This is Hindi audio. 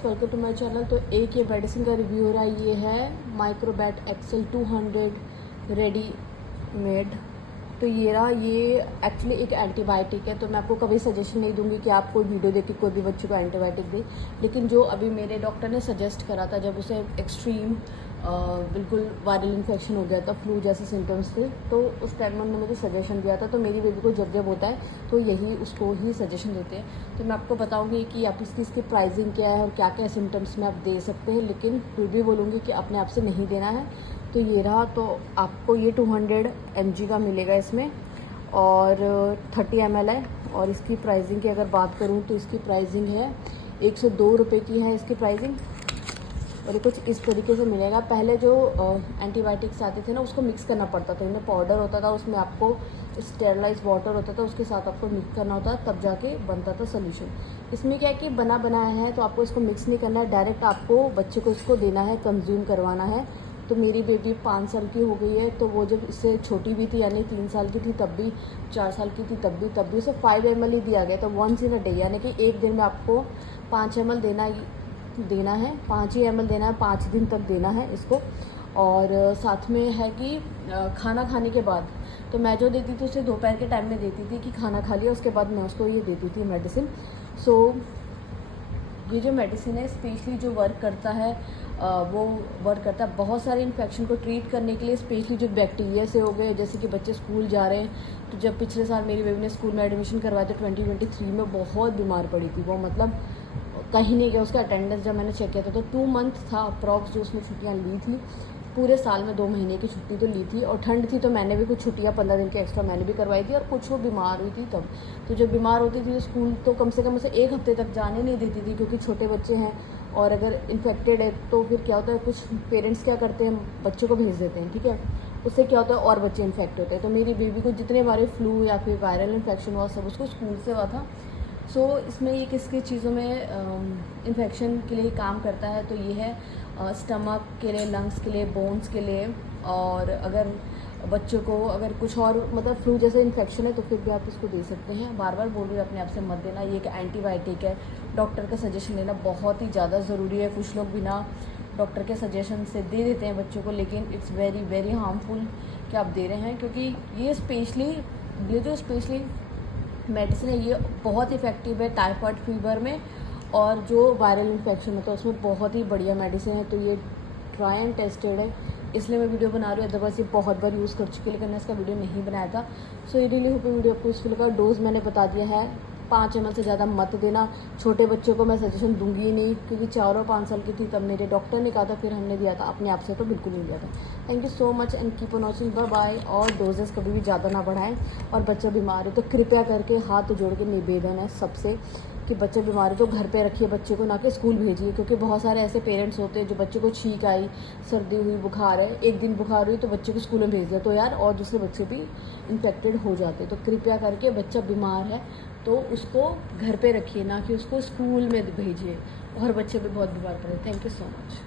Guys, welcome to my channel. तो एक ये मेडिसिन का रिव्यू हो रहा है। ये है माइक्रोबैट एक्सेल 200 रेडी मेड। तो ये रहा, ये एक्चुअली एक एंटीबायोटिक है। तो मैं आपको कभी सजेशन नहीं दूंगी कि आप कोई वीडियो देख के कोई भी बच्चे को एंटीबायोटिक दे, लेकिन जो अभी मेरे डॉक्टर ने सजेस्ट करा था, जब उसे एक्सट्रीम बिल्कुल वायरल इन्फेक्शन हो गया था, फ्लू जैसे सिम्टम्स थे, तो उस टाइम में उन्होंने मुझे सजेशन दिया था। तो मेरी बेबी को जब जब होता है तो यही उसको ही सजेशन देते हैं। तो मैं आपको बताऊंगी कि आप इसकी प्राइसिंग क्या है और क्या क्या सिम्टम्स में आप दे सकते हैं, लेकिन फिर भी बोलूँगी कि अपने आप से नहीं देना है। तो ये रहा, तो आपको ये 200 mg का मिलेगा इसमें, और 30 ml है। और इसकी प्राइसिंग की अगर बात करूँ तो इसकी प्राइसिंग है 102 रुपये की है इसकी प्राइसिंग। और ये कुछ इस तरीके से मिलेगा। पहले जो एंटीबायोटिक्स आते थे ना, उसको मिक्स करना पड़ता था। इनमें पाउडर होता था, उसमें आपको स्टेरलाइज वाटर होता था, उसके साथ आपको मिक्स करना होता तब जाके बनता था सोल्यूशन। इसमें क्या है कि बना बनाया है, तो आपको इसको मिक्स नहीं करना है, डायरेक्ट आपको बच्चे को इसको देना है, कंज्यूम करवाना है। तो मेरी बेबी 5 साल की हो गई है, तो वो जब इससे छोटी भी थी, यानी 3 साल की थी तब भी, 4 साल की थी तब भी उसे 5 ml ही दिया गया। तो वंस इन अ डे, यानी कि एक दिन में आपको 5 ml देना है, 5 ही ml देना है, 5 दिन तक देना है इसको। और साथ में है कि खाना खाने के बाद, तो मैं जो देती थी उसे दोपहर के टाइम में देती थी कि खाना खा लिया, उसके बाद मैं उसको ये देती थी मेडिसिन। सो ये जो मेडिसिन है स्पेशली जो वर्क करता है, वो वर्क करता है बहुत सारे इन्फेक्शन को ट्रीट करने के लिए, स्पेशली जो बैक्टीरिया से हो गए। जैसे कि बच्चे स्कूल जा रहे हैं, तो जब पिछले साल मेरी बेबी ने स्कूल में एडमिशन करवाया था 2023 में, बहुत बीमार पड़ी थी वो, मतलब कहीं नहीं गया। उसका अटेंडेंस जब मैंने चेक किया था तो 2 मंथ था अप्रॉक्स जो उसने छुट्टियाँ ली थी। पूरे साल में 2 महीने की छुट्टी तो ली थी, और ठंड थी तो मैंने भी कुछ छुट्टियाँ 15 दिन की एक्स्ट्रा मैंने भी करवाई थी। और कुछ वो बीमार हुई थी तब, तो जब बीमार होती थी तो स्कूल तो कम से कम उसे 1 हफ्ते तक जाने नहीं देती थी, क्योंकि छोटे बच्चे हैं। और अगर इन्फेक्टेड है तो फिर क्या होता है, कुछ पेरेंट्स क्या करते हैं, बच्चों को भेज देते हैं, ठीक है। उससे क्या होता है, और बच्चे इन्फेक्ट होते हैं। तो मेरी बेबी को जितने बारे फ्लू या फिर वायरल इन्फेक्शन हुआ, सब उसको स्कूल से हुआ था। सो इसमें ये किस किस चीज़ों में इन्फेक्शन के लिए काम करता है, तो ये है स्टमक के लिए, लंग्स के लिए, बोन्स के लिए। और अगर बच्चों को अगर कुछ और मतलब फ्लू जैसे इन्फेक्शन है तो फिर भी आप इसको दे सकते हैं। बार बार बोल रही हूँ, अपने आप से मत देना। ये एक एंटीबायोटिक है, डॉक्टर का सजेशन लेना बहुत ही ज़्यादा ज़रूरी है। कुछ लोग बिना डॉक्टर के सजेशन से दे देते हैं बच्चों को, लेकिन इट्स वेरी वेरी हार्मफुल कि आप दे रहे हैं, क्योंकि ये जो स्पेशली मेडिसिन है ये बहुत इफ़ेक्टिव है टाइफाइड फीवर में, और जो वायरल इन्फेक्शन होता है उसमें बहुत ही बढ़िया मेडिसिन है। तो ये ट्राई एंड टेस्टेड है, इसलिए मैं वीडियो बना रही हूँ। अदरवाइज ये बहुत बार यूज़ कर चुकी है, लेकिन मैं इसका वीडियो नहीं बनाया था। सो ये रियली होप वीडियो आपको यूज़फुल लगा। डोज मैंने बता दिया है, 5 ml से ज़्यादा मत देना। छोटे बच्चों को मैं सजेशन दूंगी ही नहीं, क्योंकि 4 और 5 साल की थी तब मेरे डॉक्टर ने कहा था, फिर हमने दिया था। अपने आप से तो बिल्कुल नहीं दिया था। Thank you so much and keep on watching, bye bye. और डोजेस कभी भी ज़्यादा ना बढ़ाएं। और बच्चा बीमार है तो कृपया करके हाथ जोड़ के निवेदन है सबसे कि बच्चे बीमार है तो घर पे रखिए बच्चे को, ना कि स्कूल भेजिए। क्योंकि बहुत सारे ऐसे पेरेंट्स होते हैं जो बच्चे को छींक आई, सर्दी हुई, बुखार है, एक दिन बुखार हुई तो बच्चे को स्कूल में भेज दिया, तो यार और दूसरे बच्चे भी इन्फेक्टेड हो जाते। तो कृपया करके बच्चा बीमार है तो उसको घर पे रखिए, ना कि उसको स्कूल में भेजिए। और बच्चे भी बहुत बीमार पड़े। Thank you so much.